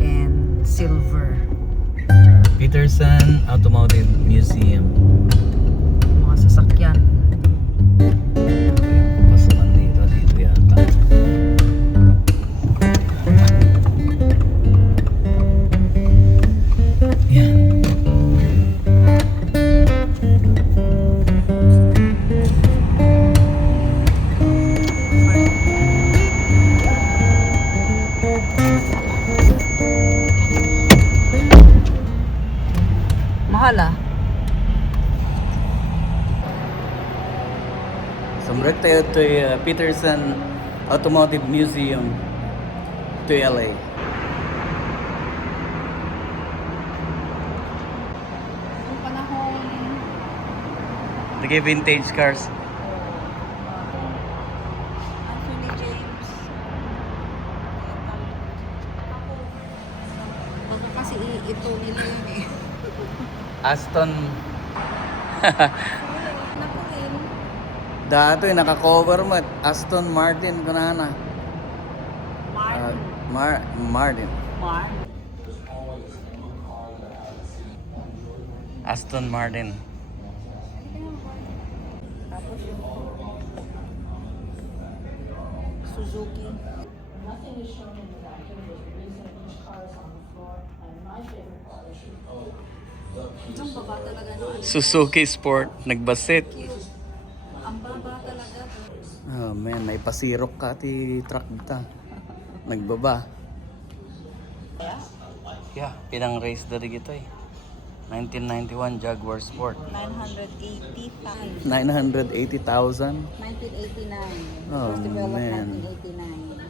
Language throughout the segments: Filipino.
and silver. Peterson Automotive Museum. Mga sasakyan. Pasukan dito yata. Yan. Mahal ah. Sumrek tayo to Peterson Automotive Museum to LA. Yung panahon, Lagi vintage cars. Anthony James. Baka kasi ito nila yun eh. Aston. Naku rin. Dato naka-cover mo. Aston Martin kunana. Martin. Aston Martin. Tapos yung Suzuki. Ang baba talaga no? Suzuki Sport. Nagbasit. Ang baba talaga. Oh man, naipasirok ka ti truck dito. Nagbaba. Yeah, pinang race dari gito eh. 1991 Jaguar Sport. 985. 980,000. 1989. Oh, First developed man. 1989.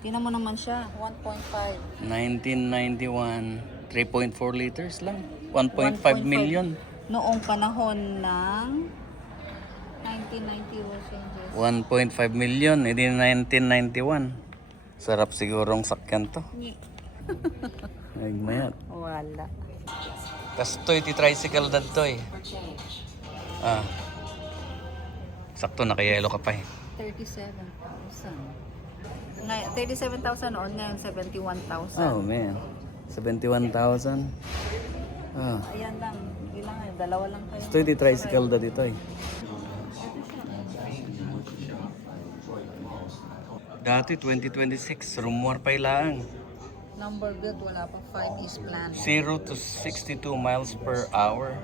Tingnan mo naman siya, 1.5. 1991, 3.4 liters lang. 1.5 1.5 million. Noong panahon ng 1990 Los Angeles. 1.5 million, edi 1991. Sarap sigurong sakyan to. Ay, mayat. Wala. Kastoy ti tricycle dadtoy. Ah. Sakto nakayelo ka pa eh. 37,000. Ngayon, 37,000 noon, ngayon 71,000. Oh man. 71,000. Ah. Ayan lang, ilang ngayon, dalawa lang kayo. Kastoy ti tricycle dito eh. Dati 2026, rumor pa ilang. Number built, wala pa 5 is plan. 0 to 62 miles per hour.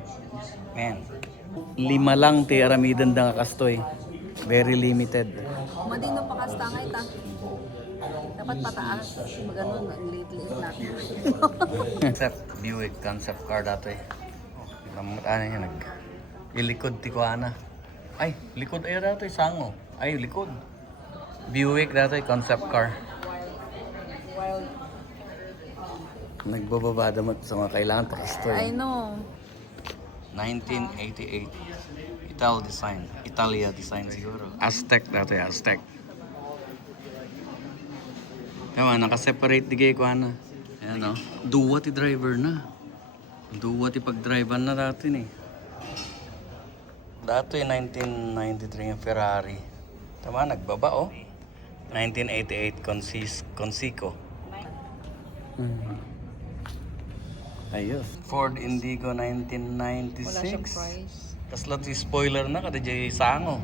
Man. 5 lang ti aramidan da nga kastoy. Very limited. Madino pa kastangay ta. Dapat pataas. Maganon, liit-liit natin. Concept Buick concept car dati. Namut ano yan nag. Ilikod ti kuana. Ay, likod ay dati sango. Ay, likod. Buick dati concept car. Wild. Nagbababada mo sa mga kailangan pa I kastoy. know. 1988. Italia design siguro. Aztec dati, Aztec. Tama, naka-separate di kayo kuana. Ayan o. Duwa ti driver na. Duwa ti pag-driver na dati ni. Dati 1993 yung Ferrari. Tama, nagbaba o. 1988 Consico. Ayos. Ford Indigo Wala siyang 1996. price. Kasla ti spoiler na kada jay sango.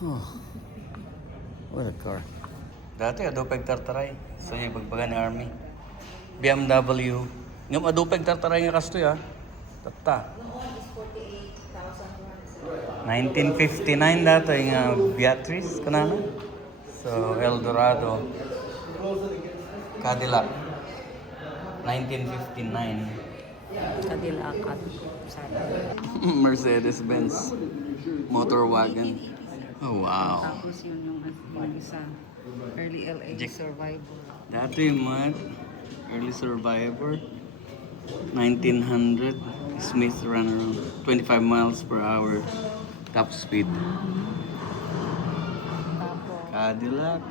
Oh. What a car. Dati adupeg tartaray. So yung pagbaga ni Army. BMW. Yung adupeg tartaray nga kasto ya. Tata. 1959 dato yung Beatrice kanana. So Eldorado. Cadillac. 1959. Cadillac at sana. Mercedes-Benz motor wagon. Oh wow. Tapos yun yung isa. Early LA Survivor. Dati mga early survivor. 1900 Smith runaround. 25 miles per hour. Top speed. Tapos, Cadillac.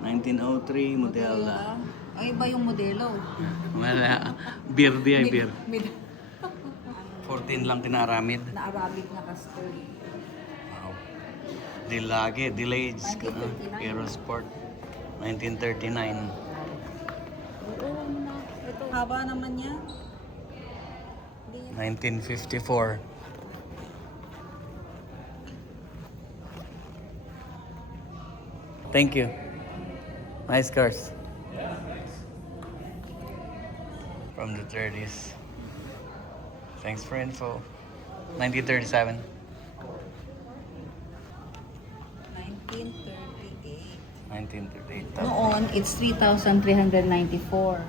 1903 model na. ay iba yung modelo. Wala. Beer di ay beer. Mid 14 lang tinaramid. na Arabic na custard. Wow. Delayed 1939. Aerosport 1939. Oo, ano na. Ito, haba naman niya. Hindi yan. 1954. Thank you. Nice cars. From the 30s. Thanks for info. 1937. 1938. 1938. Noon, it's 3,394.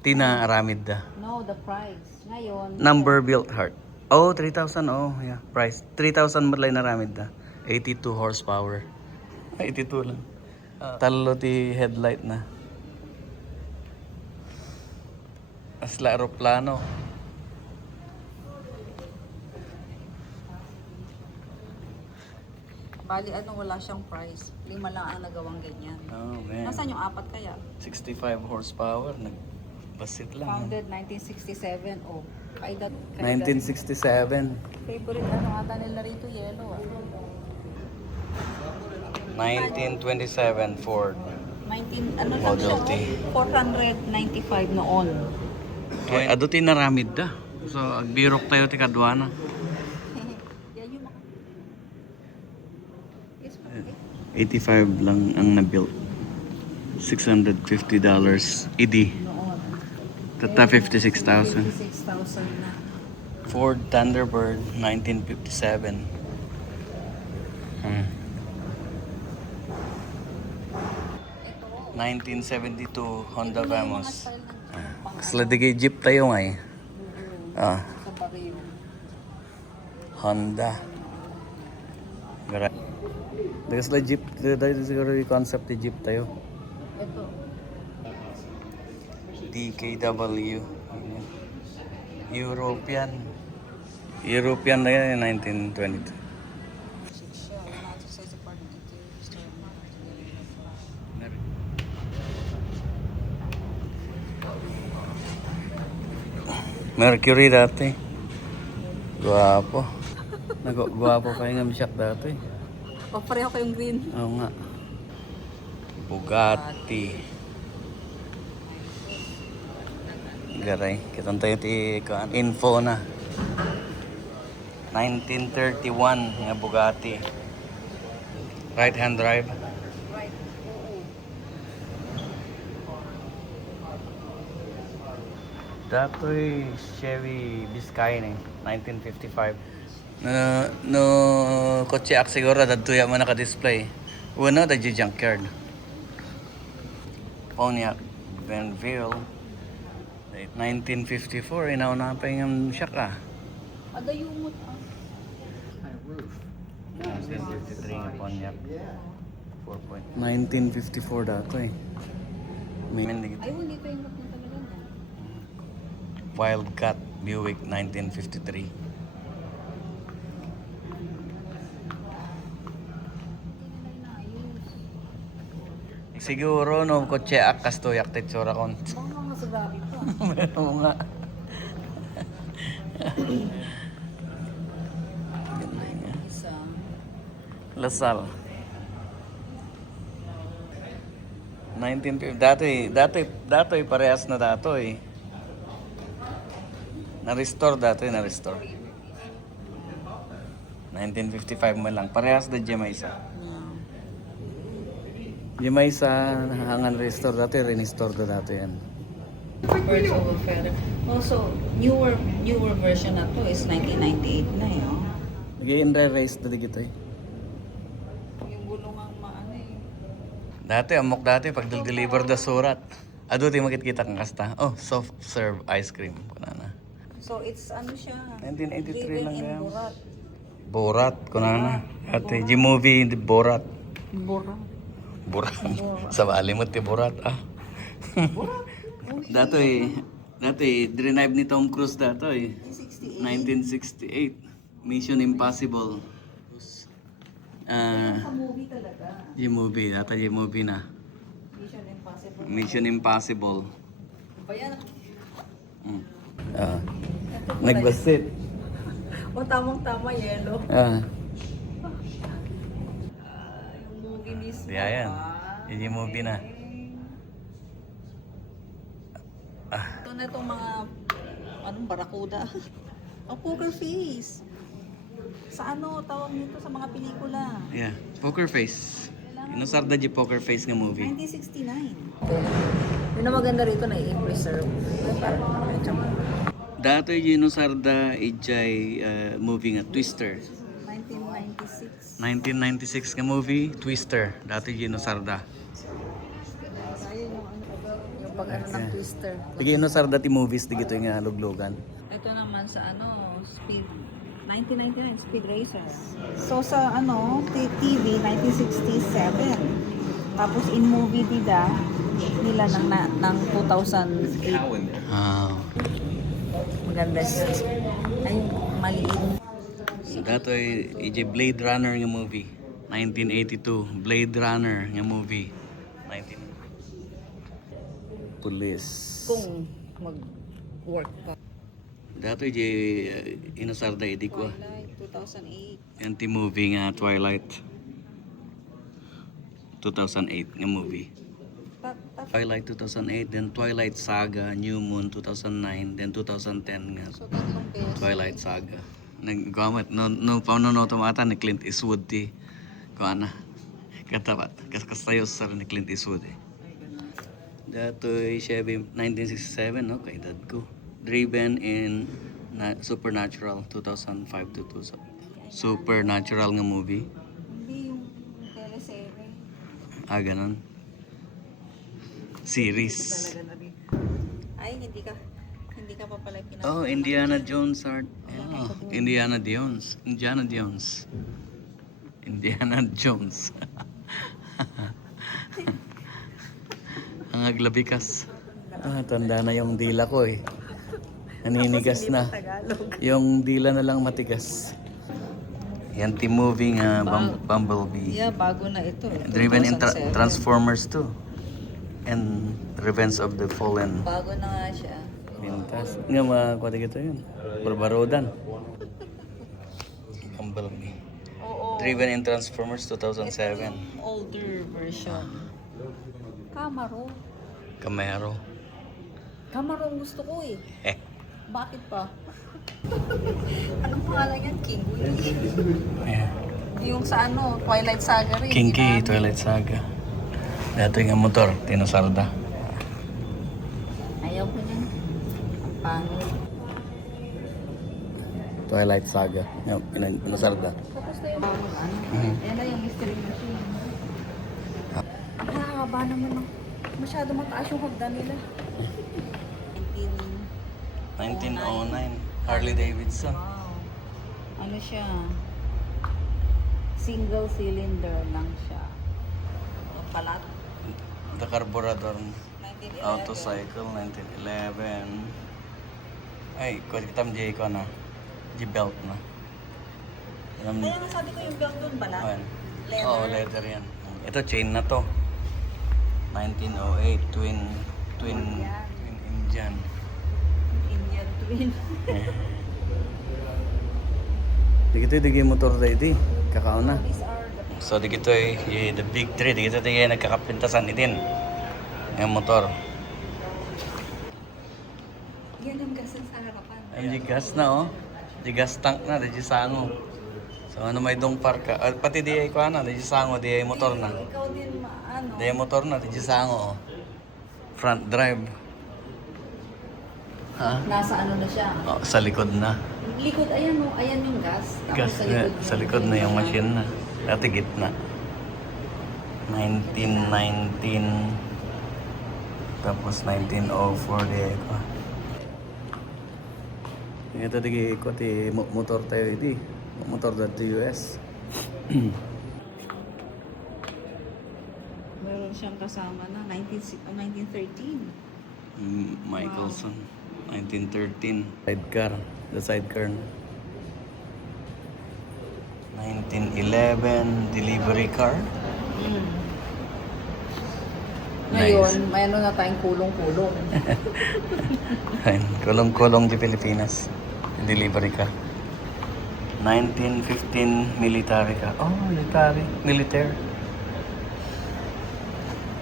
Tina Aramid da. No, the price. Ngayon, Number built heart. Oh, 3,000. Oh, yeah. Price. 3,000 malay na ramid da. 82 horsepower. 82 lang. Talo ti headlight na. Asla aeroplano. bali wala siyang price. 5 lang ang nagawang ganyan. Oh, man. Nasaan yung apat kaya? 65 horsepower. Nagbasit lang. Founded 1967. Oh, kaidat. 1967. Favorite ata nila rito, yellow. 1927 Ford. 19, lang Model siya, T. 495 noon. Kaya aduti naramid da. So, agbirok tayo ti kadwana. Yan yung mga... Yes, 85 lang ang na-built. $650 idi. noon. Tata 56,000. 56,000 na. Ford Thunderbird 1957. 1972 Honda Vamos. Kasla di kay Jeep tayo nga eh. Ah, Sa barrio. Honda. Gara. Kasla Jeep, dahil siguro yung concept ni Jeep tayo. Ito. DKW. European. European na yan, 1922. Siya, wala ito sa apartment. Mercury dati. Guwapo. Guwapo pa yung amsyak dati. O, pareho kayong green. Oo nga. Bugatti. Garay. Kitang tayo ti info na. 1931 nga Bugatti. Right hand drive. Right. Oo. Dato'y Chevy Biscayne 1955. No kotse ak siguro dadtuya man naka-display. Uno da junkyard. Pontiac Benville 1954 inauna pa yung siya Ada yung 1953 nga Pontiac. 1954 dato eh. Ay, hindi ko yung look na talaga na. Wildcat Buick 1953. Siguro no kotse ak kastoyak tetsura kon. Baka mga sagabi pa. Oo nga. Ganda nga. Isa. Lasal. 1950. Datoy parehas na datoy. Na-restore datoy, na-restore. 1955 man lang. Parehas na Jamaica. Jamaica hangan restore datoy, restore datoy yan. Birds of a feather. Also, newer version na to is 1998 na yun. Nag-i-indry race na digito eh. Yung gulong ang maano eh. Dati, amok dati, pag deliver da surat. Ado ti makikita kang kasta. Oh, soft serve ice cream. Kunana. So, it's siya. 1983 driven lang in yan. Borat. Borat, kunana. Ate, G-movie, Borat. Borat. Borat. Sa bali mo ti Borat, ah. Datoy, drive ni Tom Cruise datoy. 1968. Mission Impossible. Sa movie talaga. G-movie, data G-movie na. Mission Impossible. Mission Impossible. Ba yan? Nagbasit. O tamang-tama, yellow. Ayan. Yun yung movie na. Ito na itong mga, anong barakuda? Oh, poker face. Sa ano, tawag nito sa mga pelikula? Yeah. Poker Face. Inusarda di Poker Face nga movie. 1969. Yun na maganda rito na i-preserve. Parang medyo Dato yung inusarda ijay movie nga Twister. 1996. 1996 nga movie Twister. Dato yung inusarda. Ayun yung pag ano ng twister. Sige inusarda ti movies di gito nga luglogan. Ito naman sa ano, Speed 1999 Speed Racer. So sa ano, TV 1967. Tapos in movie nila ng 2008. Ah. Maganda siya. Ay, maliit. So dato ijay Blade Runner nga movie. 1982 Blade Runner nga movie. 19 Police. Kung mag-work pa. Dato ijay inusarda idi ko. Twilight 2008. Anti movie nga Twilight. 2008 nga movie. Twilight 2008, then Twilight Saga, New Moon 2009, then 2010 nga So, tatlong beses. Twilight Saga. Naggamit, no paunonoto mata ni Clint Eastwood ti ko ana. Katapat, kastayo sa ni Clint Eastwood eh. Dato'y Chevy 1967, no? Kay dad ko. Driven in Supernatural 2005 to 2000. Supernatural nga movie. Hindi yung teleserye. Ah, ganun. Series. Talaga na rin. Ay, hindi ka pa pala pinapakita. Oh, Indiana Jones art. Oh, Indiana Jones. Indiana Jones. Indiana Jones. Ang aglabikas. Ah, tanda na yung dila ko eh. Naninigas na. Yung dila na lang matigas. Yan team movie nga Bumblebee. Yeah, bago na ito. Driven in 2007. Transformers 2. And Revenge of the Fallen. Bago na nga siya. Pintas. Nga makuha kita yun. Barbarodan. Bumblebee. Oo. Driven in Transformers 2007. Older version. Camaro. Camaro. Camaro ang gusto ko eh. Eh. Bakit pa? Anong pangalan yan? King Yeah. Yung sa ano, Twilight Saga rin. Kinky, ginamit. Twilight Saga. Dato yung motor, tinusarda. Ayaw ko niyan. Ang pangit. Twilight Saga. Yung tinusarda. Tapos na yung ano. Mhm. Yan na yung mystery machine. Haba naman ng masyado mataas yung hagdan nila. 1909. Harley Davidson. Wow. Ano siya? Single cylinder lang siya. Palat. The Carburetor 1911. Autocycle 1911. Ay, kung kitam di ko na. G-belt na. Kaya nasabi ko yung belt doon, balat. Leather. Oo, leather yan. Ito, chain na to. 1908, twin Indian. Indian twin. Dikito motor tayo di. Kakao na. These are the So dikito the big three. Dikito tayo nagkakapintasan itin. Yung motor. yan ang gasan sa harapan. Ay, di gas na oh. Di gas tank na, di sango. So ano may dong parka. Pati di ay ko ano, di sango, di ay motor na. Ikaw din ano. Di ay motor na, di sango oh. Front drive. Ha? Nasa ano na siya. Oh, sa likod na. Likod, ayan o. Ayan yung gas. Tapos Gas sa likod na yung machine na. Dati gitna. 1919. Tapos 1904 di ako. Ito di ko ti motor tayo iti. Motor dati US. meron siyang kasama na 1913. Michelson. 1913. Sidecar. The sidecar. 1911. Delivery car. Ngayon, may ano na tayong kulong-kulong. Ayun, kulong-kulong di Pilipinas. Delivery car. 1915 military car. Oh, military. Military.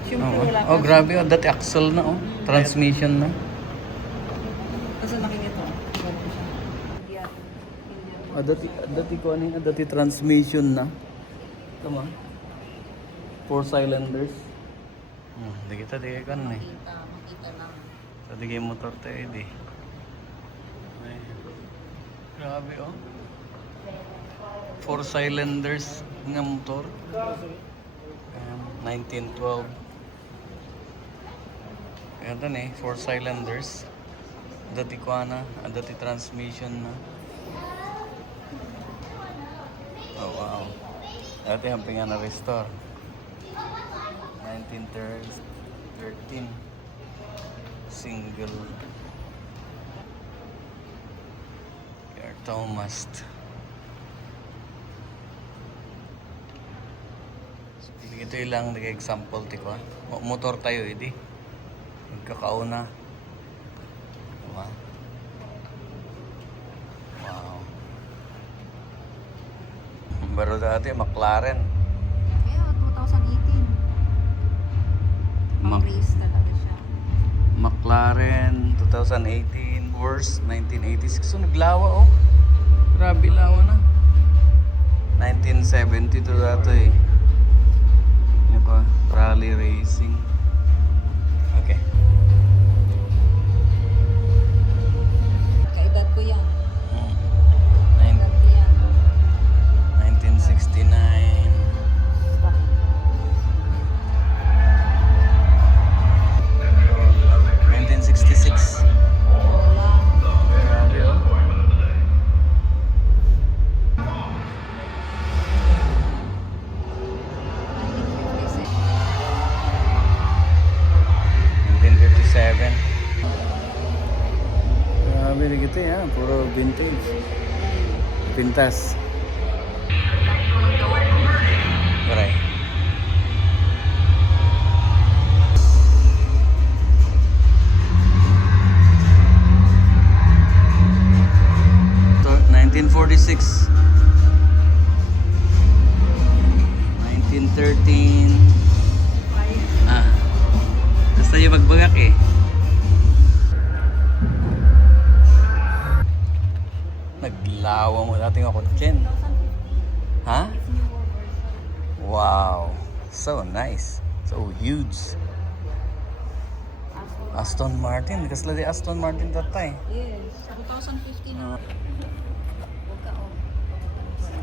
Siyempre wala Oh, grabe. Oh, dati axle na, oh. Transmission na. Kasi nakinito. Ganun siya. Indian. Indian. Ah, dati ko ano yun, dati transmission na. Tama. 4 cylinders. Di kita, di ka ano eh. Makita lang. Sa di kayo motor tayo, di. Ay, grabe, oh. 4 cylinders nga motor. 1912. Ganito na eh, 4 cylinders. Dati ko na, dati transmission na. Oh wow. Dati hamping nga na-restore. 1913. Single. Pierre Thomas. Ito ilang nag-example ti ko. Motor tayo edi. Magkakauna. Diba? Wow. Baro dati McLaren. Yeah, 2018. Pang-race talaga siya. McLaren 2018. Worst 1986. So naglawa oh. Grabe lawa na. 1972 dato eh. Ano pa? Rally racing. Okay. Kaedad ko yan. Nine- Kaedad ko yan. 1969. Stop. 1966. Wala. Grabe oh. Grabe rin kita ya, puro vintage. Pintas. Aray. Ito, 1946. 1913. Ah. Basta yung magbagak eh. Naglawa mo dating ako dyan. Ha? Wow. So nice. So huge. Aston Martin. Kasi di Aston Martin tatay. Yes. 2015 na. Huwag ka oh.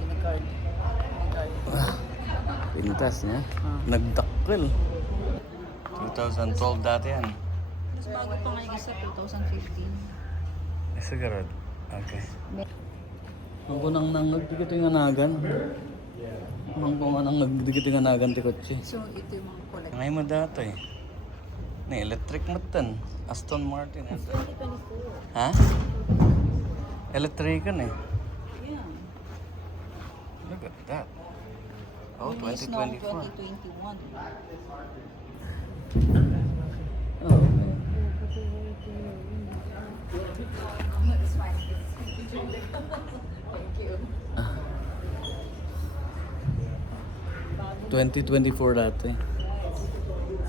May card. May card. Pintas niya. Nagdakkel. 2012 dati yan. Mas bago pa nga yung isa, 2015. Sigurad. Okay. Ang punang nang nagdikit yung anagan. Ang punang nang nagdikit yung anagan ti kotse. So, ito yung mga collect. Ngayon mo dati. Na electric matan. Aston Martin. 2024. Ha? Electric eh. Yeah. Look at that. Oh, Release noong 2024. 2021. Oh, okay. Ah. 2024 dati. It's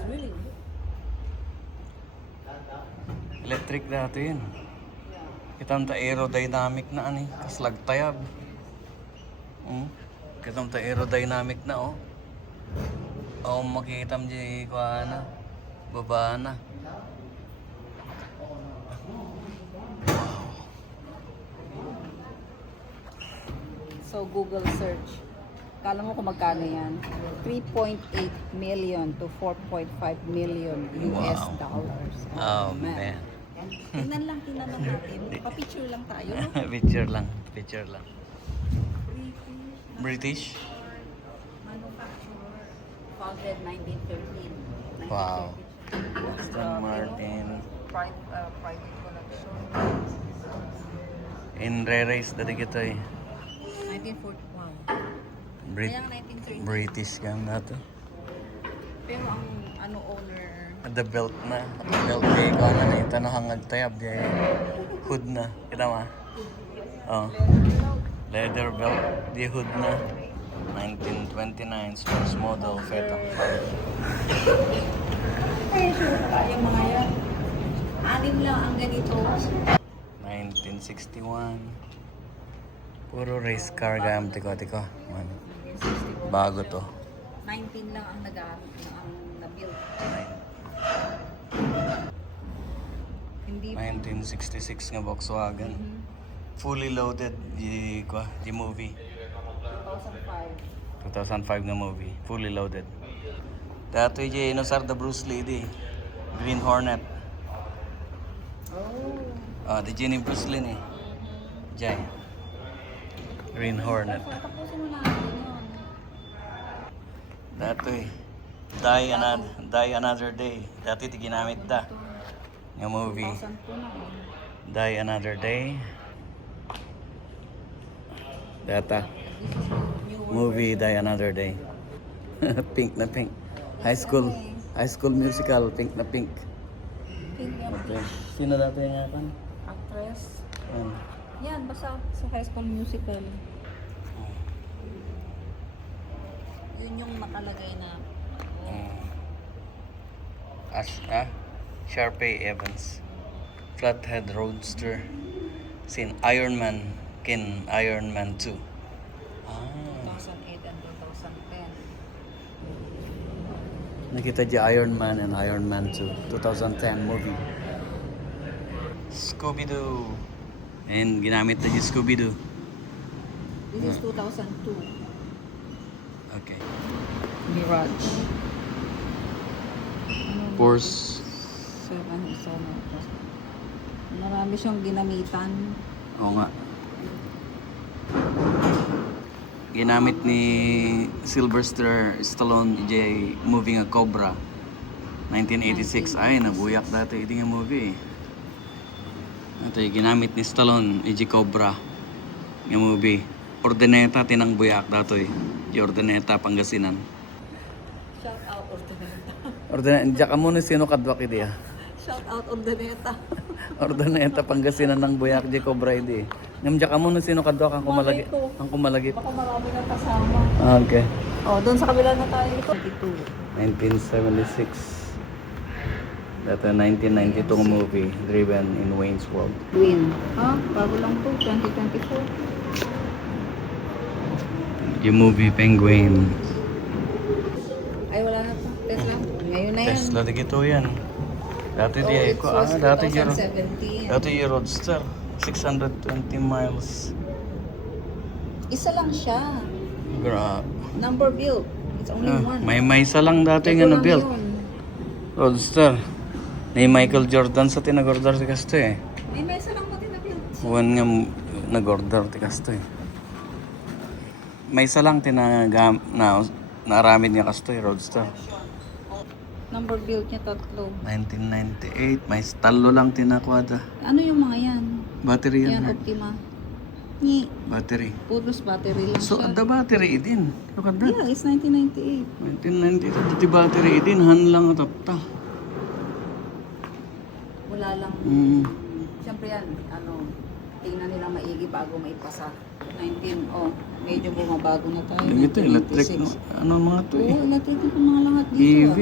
really good. Electric dati yun. Kitang ta aerodynamic na ani. Kaslag tayab. Kitang ta aerodynamic na oh. Oh, makikita mo di ko na. Baba na. So, Google search. Kala mo kung magkano yan? 3.8 million to 4.5 million US Wow. dollars. Oh, man. Tingnan lang natin. Pa-picture lang tayo. Picture lang. Picture lang. British? Manufacturer. Founded 1913. Wow. 1932. Aston Martin. Private collection. In re-race dati kita eh. 1941. Kaya 1930. British kan nato. Pero ang ano owner, The belt na. The belt kay ko na ito no hangag tayab di hood na. Kita ma? Oh. Leather belt di hood na. 1929 sports model Feta. Yung mga yan. 6 lang ang ganito. 1961. Puro race car gam. Tiko. Man. Bago to. 19 lang ang na-build. Hindi pa. 1966 nga Volkswagen. Fully loaded the movie. 2005. 2005 na movie. Fully loaded. Dato yung inosar da Bruce Lee di. Green Hornet. Oh. Di Jenny Bruce Lee ni. Jay. Green Hornet. Tapusin mo na natin yun. Dato Die Another Day. Dati di ginamit da. Yung movie. 2002 na eh. Die Another Day. Data. Movie Die Another Day. Pink na pink. High school musical. Pink na pink. Pink yan. Okay. Sino dati yung akan? Actress. Yan. Yan, basta sa High School Musical. Yun yung nakalagay na. Sharpay Evans. Flathead Roadster. Sin Iron Man. Kin Iron Man 2. 2008 and 2010. Nakita di Iron Man and Iron Man 2. 2010 movie. Scooby-Doo. And ginamit na di Scooby-Doo. This is 2002. Okay. Mirage. Force. 7. Marami siyang ginamitan. Oo nga. Ginamit ni Sylvester Stallone j movie nga Cobra 1986. Ay, nabuyak dati iti nga movie. Ito yung ginamit ni Stallone j Cobra nga movie. Ordeneta tinang buyak dato eh. Yung Ordeneta Pangasinan. Shout out Ordaneta. Ordeneta, diya ka muna sino kadwak iti ah. Shout out Ordaneta. Ordeneta Pangasinan ng buyak j Cobra iti. Ngam diya ka muna sino kadwak ang kumalagi. Malay ko. Ang kumalagip. Baka marami nang kasama. Okay. Oh, doon sa kabila na tayo. 22. 1976. That a 1992 movie driven in Wayne's World. Twin. Ha? Bago lang to. 2024. Yung movie Penguin. Ay, wala na to. Tesla. Ngayon na yan. Tesla di gito yan. Dati Oh, di it ko. was Dati yung 2017. Dati yung Roadster. 620 miles. Isa lang siya. Gra. Number built. It's only one. May isa lang dati nga Ito lang na-built. yun. Roadster. Ni Michael Jordan sa tinag-order ti kasto eh. May isa lang pati na-built. One nga nag-order ti kasto eh. May isa lang naaramid nga kasto eh, Roadster. Number built niya tatlo. 1998, may talo lang tinakwada. Ano yung mga yan? Battery Yan, yan. Optima. Ni, Battery. puros battery lang So, siya. ada battery din. Look at that. Yeah, it's 1998. 1998, dati battery din. Han lang tapta. Wala lang. Siyempre yan, tingnan nila maigi bago maipasa. 19, medyo bumabago na tayo. Ito, electric. 1996. Ano mga to eh. Oo, electric na mga lahat dito. EV.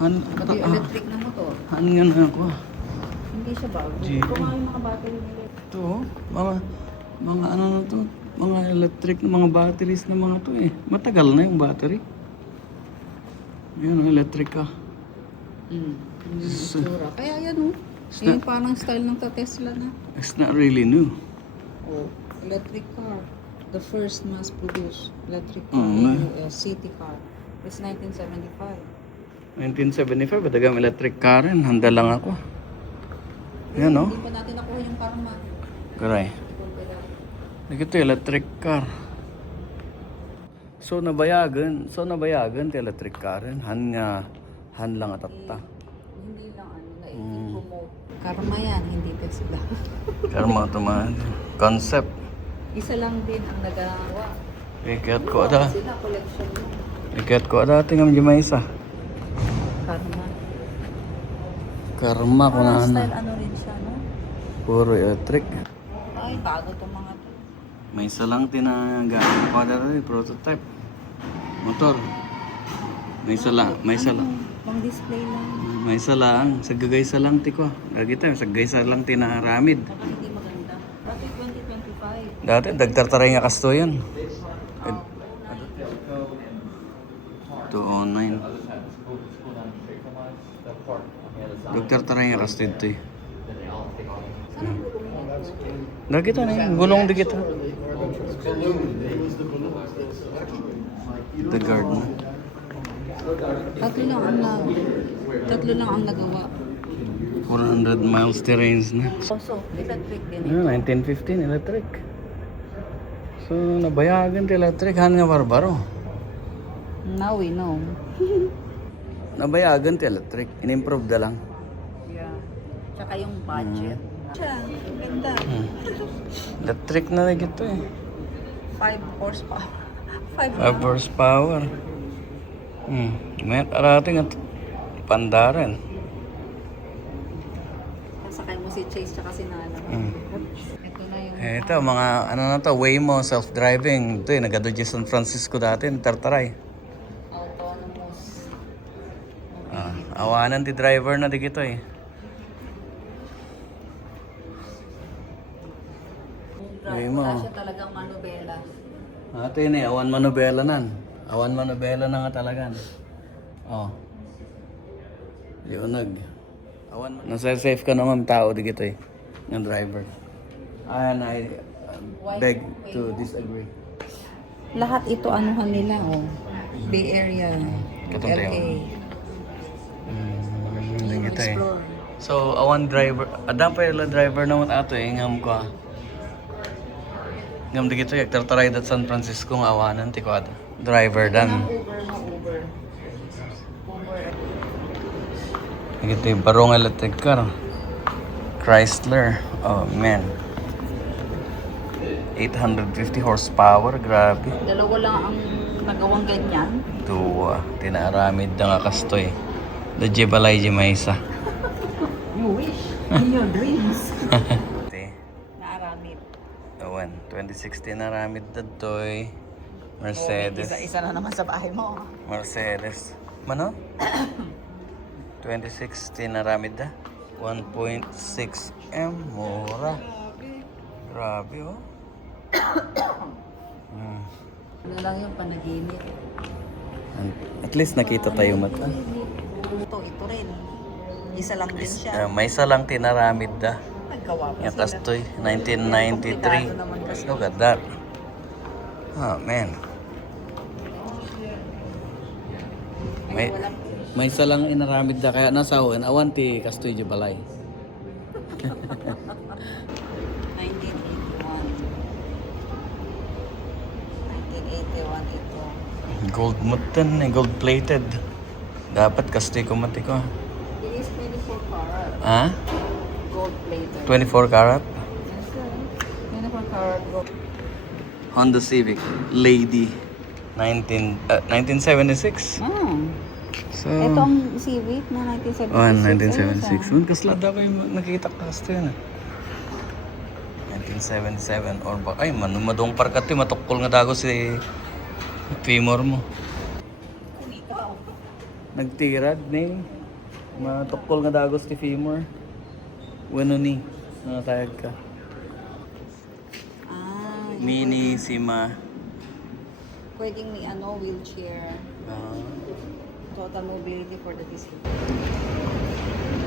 Han, pati yung electric na motor. Han nga na ako. Hindi siya bago. GV. Ito nga yung mga battery nila. Ito, mga ano na to. Mga electric na mga batteries na mga to eh. Matagal na yung battery. Yan, electric ka. Yung itsura. Kaya yan yung parang style ng Tesla na. It's not really new. Oh, electric car. The first mass-produced electric car Oo in nga. US, city car. It's 1975. 1975, dagang electric car rin. Handa lang ako. Yan no? Hindi pa natin nakuha yung karma. Garay. Ito electric car. So nabayagan ti electric car rin. Han lang atatta. Hindi lang na-promote. Karma yan, hindi Tesla. Karma tumaan. Concept. Isa lang din ang nagawa. Ikat ko ada. Sila collection mo. Ikat ko ada tingam di may isa. Karma. Karma ko na Parang ana. style ano rin siya, no? Puro electric. Ay, bago itong mga to. May isa lang tinagaan ko ada rin prototype. Motor. May isa lang. Pang display lang. May isa lang. Sagagay sa lang ti ko. Lagi tayo, sagagay sa lang tinaramid. Baka hindi maganda. Dati 2025. Dati, dagtartaray nga kasto yan. 209. Dagtartaray nga kasto ito eh. Lagi tayo na gulong di kita. The garden. Tatlo lang ang nagawa. 400 miles terrains na. Also, electric din. Yeah, 1915 electric. So nabayagan ti electric han nga barbaro. Now we know. Nabayagan ti electric, in-improve da lang. Yeah. Tsaka yung budget. Siya, ganda. Electric na rin ito eh. 5 horsepower. 5 horsepower. May arating at pandaran. Sakay mo si Chase tsaka si Nana. Ito na yung... Ito, mga ano na to, Waymo, self-driving. Ito eh, nagado dyan San Francisco dati, tartaray. Autonomous. Awanan ti driver na di ito eh. Waymo. Wala siya talagang manubela. Ito yun eh, awan manobela nan. Awan manobela na nga talaga. Oh. Liwanag. Awan nasa safe ka naman tao di ito eh. Ng driver. And I beg to disagree. Lahat ito anuhan nila, oh. Bay Area, Katong tayo. LA. Hindi kita eh. Explore. So, awan driver, adam pa yung driver naman ato eh, ngam ko. Ngam di kito yak tartaray dat San Francisco ng awanan ti ko ada. Driver dan. Uber. Ito yung barong electric car. Chrysler. Oh man. 850 horsepower, grabe. Dalawa lang ang nagawang ganyan. Duwa, tinaramid na nga kastoy. The Jebalay Jimaysa. You wish. In your dreams. Naaramid. Awan, 2016 naramid na toy. Mercedes. Isa na naman sa bahay mo. Mercedes. Mano? 2016 naramid na. 1.6 M. Mura. Grabe oh. Ano lang yung panaginip. At least nakita tayo mata. Ito rin. Isa lang din siya. May isa lang tinaramid na. Naggawa pa Yung sila. kastoy, 1993. naman kasi. Look at that. Oh man. May isa lang inaramid na kaya nasawan. Awan ti kastoy Jebalay. 1981 ito. Gold mutan eh, gold plated. Dapat kastoy ko mati ko. It is 24 karat. Ha? Gold plated. 24 karat? Yes, sir. 24 karat gold. Honda Civic Lady 1976. So, Ito ang Civic na 1976. oh, 1976. Mun kasla daw kayo nakita kasto yan. 1977 or ba ay madong parkat ti matukol nga dago si femur mo. Nagtirad ni matukol nga dagos ti femur. Wano ni natayag ka. Mini Sima. Pwedeng may wheelchair. Total mobility for the disabled.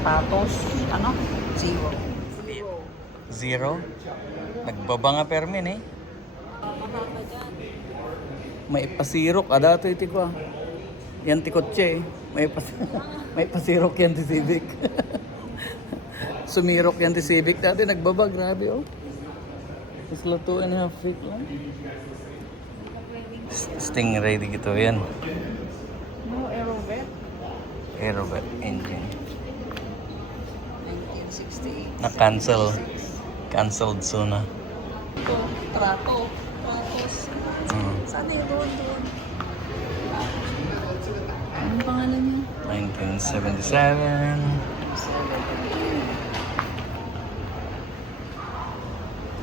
Tapos, zero. Zero. Nagbaba nga permin eh. May pasirok. Dato iti ko ah. Yan ti kotse eh. May pasirok yan ti Civic. Sumirok yan ti Civic. Dati nagbaba. Grabe oh. It's la 2.5 feet lang. Stingray di gito yan. No, Aerovet. Aerovet engine. 1968. Na-cancel. Cancelled soon na. Ito, trato. Tapos, saan yung doon? Anong pangalan niya? 1977.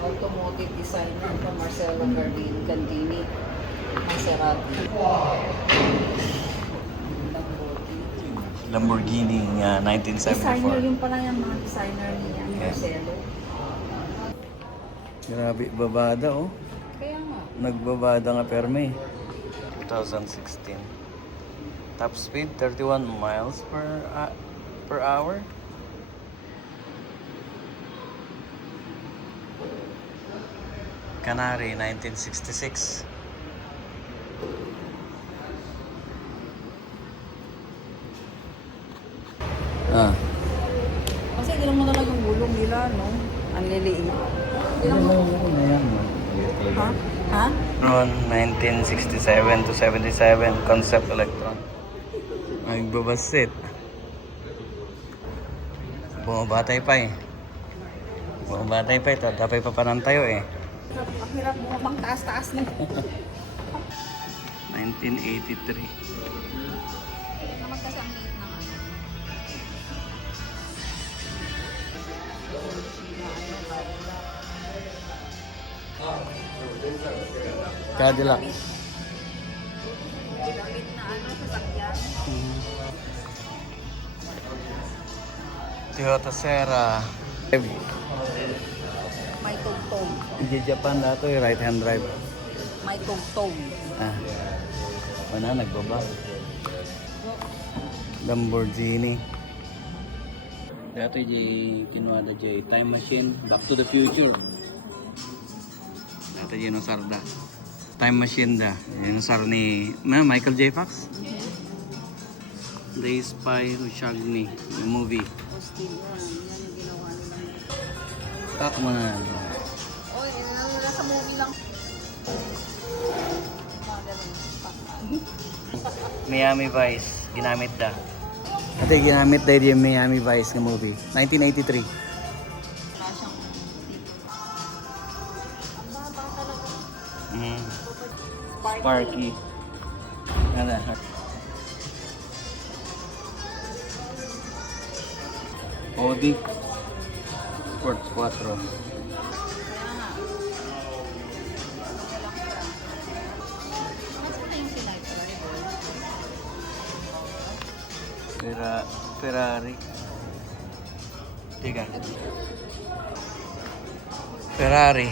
Automotive designer from Marcelo Gandini. Maserati. Lamborghini Designer 1974. yung pala yung mga designer niya, ni Yeah. Marcelo. Grabe, babada oh. Kaya nga. Nagbabada nga perme. 2016. Top speed 31 miles per hour. Canary 1966. Ah. Kasi hindi mo na lang yung gulong nila, no? Ang liliit. Ha? Ha? Ron 1967 to 77 concept electron. Ay, babasit. Bumabatay pa eh. Bumabatay pa ito. Dapat pa panantayo eh. Ang hirap bumabang taas-taas na. 1983. Naman kasi ang liit ng ano. Cadillac. Ginamit na ano, sasakyan. Toyota Serra. May tugtog. Di Japan dato eh, right hand drive. May tugtog. Ah. Wala, nagbaba. Lamborghini. Dato kinuha J time machine, Back to the Future. Dato no sarda. Time machine da. Yung sar ni Michael J. Fox. The Spy Who Shagged Me, the movie. Austin, yan. Yan yung ginawa nila. Pac-Man. Oy, nasa movie lang. Mga ganun. Miami Vice, ginamit da. Ate, ginamit da yung Miami Vice na movie. 1983. Wala siyang ang baba talaga. Mm. Sparky. Sparky. Ano? Audi Sport 4. Kaya nga. Nasaan na yung sila driver? Ferrari. Tiga. Ferrari.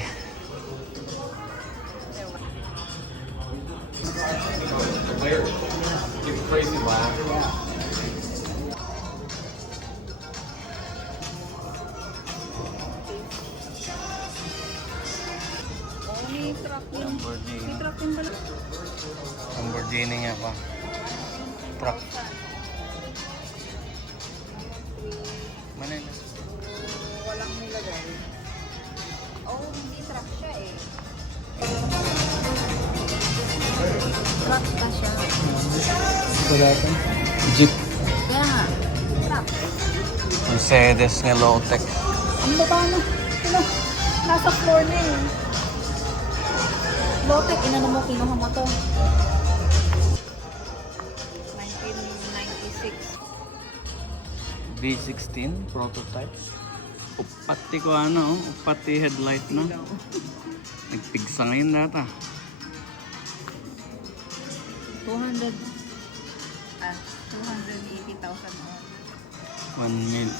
Oh, may truck yun. Lamborghini. May truck yun pala. Lamborghini nga pa. Truck. Manila. Walang nilagay. Oh, hindi truck siya eh. Truck pa siya. Jeep. Kaya nga. Truck. Mercedes nga low-tech. Ang baba na. Sino? Nasa floor na eh. Lotek, inano mo, kinuha mo to. 1996. B16 prototype. Upati ko ano, upati headlight na. Nagpigsa ngayon data. 280,000 on.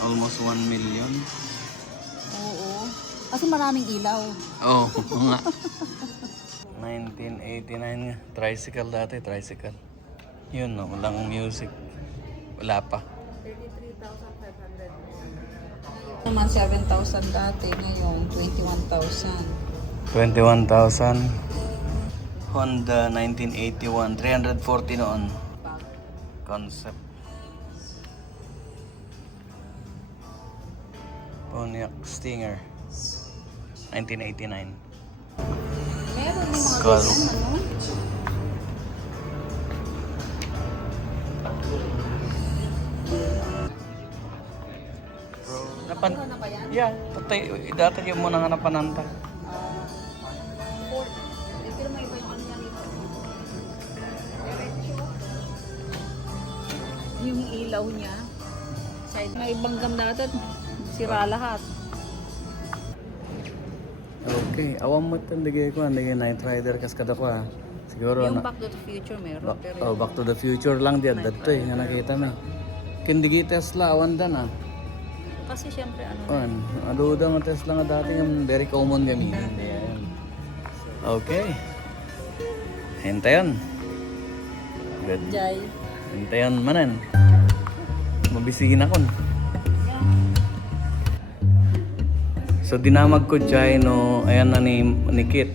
Almost 1 million. Oo. Kasi maraming ilaw. Oh, oo nga. 1989 nga. Tricycle dati, tricycle. Yun, no, walang music. Wala pa. 33,500. Naman 7,000 dati. Ngayon, 21,000. 21,000. Honda 1981. 340 noon. Concept. Pontiac Stinger. 1989. Meron din mga Skull. ganyan, ano? Napan... Meron na ba yan? Yeah, tatay, dati yung muna nga napananta. Ford. Pero may iba yung ano yan dito. Diretso. Yung ilaw niya. Side. May ibang gam dati. Sira lahat. Okay, awam mo ito, nagay ko, nagay Night Rider, kas kada ko ah. Siguro Yung na... Back to the Future meron. Pero Back to the Future lang diyan, dito eh, nga nakita na. Kindi Tesla, awan dan ah. Kasi syempre ano, Aduda nga Tesla nga dati yung very common gamitin. Ayan. Okay. Hintayon. Good. Jai. Hintayon manan. Mabisihin ako. So dinamag ko dyan no, ayan na ni Kit.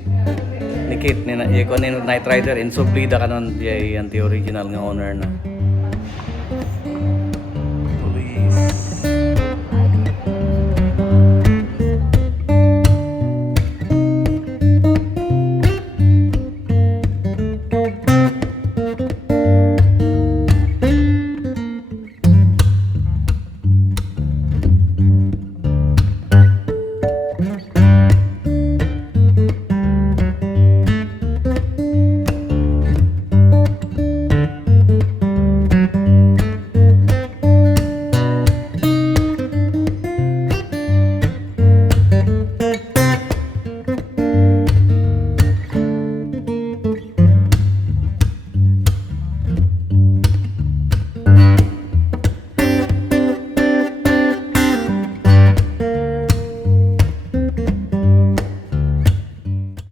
Ni Kit, ni Night Rider, in sublida ka nun dyan, yung original nga owner na.